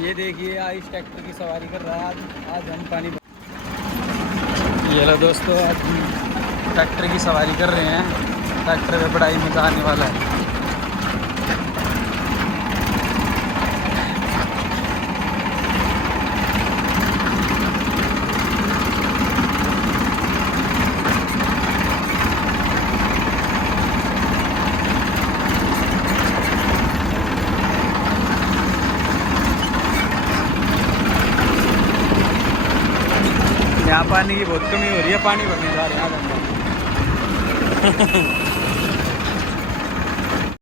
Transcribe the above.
ये देखिए आज ट्रैक्टर की सवारी कर रहा है। आज हम पानी ये लो दोस्तों, आज हम ट्रैक्टर की सवारी कर रहे हैं। ट्रैक्टर में बड़ा ही मजा आने वाला है। यहाँ पानी की बहुत कमी हो रही है, पानी भरने जा रहे हैं आज हम।